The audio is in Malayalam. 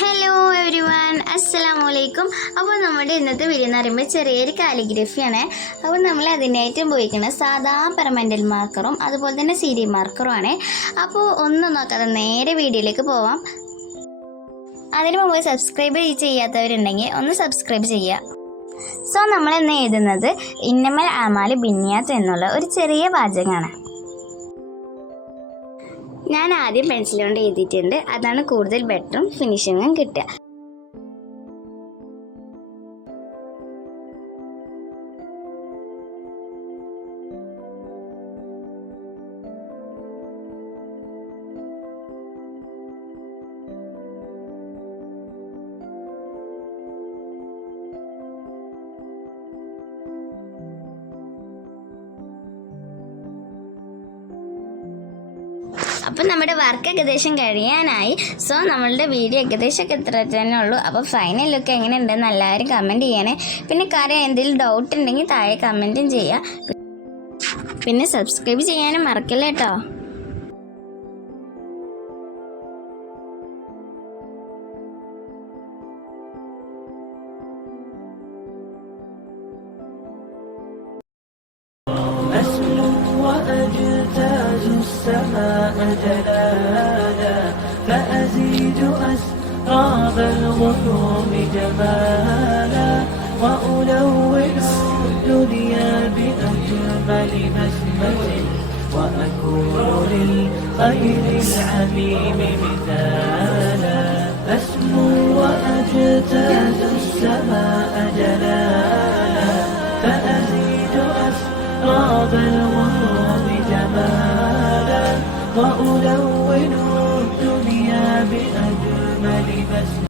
ഹലോ എവരി വൺ, അസ്സലാമു അലൈക്കും. അപ്പോൾ നമ്മുടെ ഇന്നത്തെ വീഡിയോ എന്ന് പറയുമ്പോൾ ചെറിയൊരു കാലിഗ്രഫിയാണ്. അപ്പോൾ നമ്മൾ അതിനായിട്ട് ഉപയോഗിക്കുന്നത് സാധാ പെർമനൻ്റ് മാർക്കറും അതുപോലെ തന്നെ CD മാർക്കറുമാണ്. അപ്പോൾ ഒന്നും നോക്കാതെ നേരെ വീഡിയോയിലേക്ക് പോവാം. അതിന് മുമ്പ് സബ്സ്ക്രൈബ് ചെയ്യാത്തവരുണ്ടെങ്കിൽ ഒന്ന് സബ്സ്ക്രൈബ് ചെയ്യുക. സോ നമ്മൾ ഇന്ന് എഴുതുന്നത് ഇന്നമൽ അമാല് ബിന്നിയാത്ത് എന്നുള്ള ഒരു ചെറിയ വാചകമാണ്. ഞാൻ ആദ്യം പെൻസിൽ കൊണ്ട് എഴുതിയിട്ടുണ്ട്. അതാണ് കൂടുതൽ ബെറ്ററും ഫിനിഷിങ്ങും കിട്ടുക. അപ്പോൾ നമ്മുടെ വർക്ക് ഏകദേശം കഴിയാനായി. സോ നമ്മളുടെ വീഡിയോ ഏകദേശം എത്ര തന്നെ ഉള്ളൂ. അപ്പോൾ ഫൈനൽ ലുക്ക് എങ്ങനെ ഉണ്ടെന്ന് എല്ലാവരും കമൻറ്റ് ചെയ്യണേ. പിന്നെ കാര്യം എന്തെങ്കിലും ഡൗട്ട് ഉണ്ടെങ്കിൽ താഴെ കമൻറ്റും ചെയ്യുക. പിന്നെ സബ്സ്ക്രൈബ് ചെയ്യാനും മറക്കില്ല കേട്ടോ. وأجتاز السماء جلالا فأزيد أسراب الغيوم جمالا وألون الدنيا بأجمل بسمة وأكون للخير العميم مثالا أسمو وأجتاز السماء جلالا فأزيد أسراب الغيوم جمالا وألون الدنيا بأجمل بسمة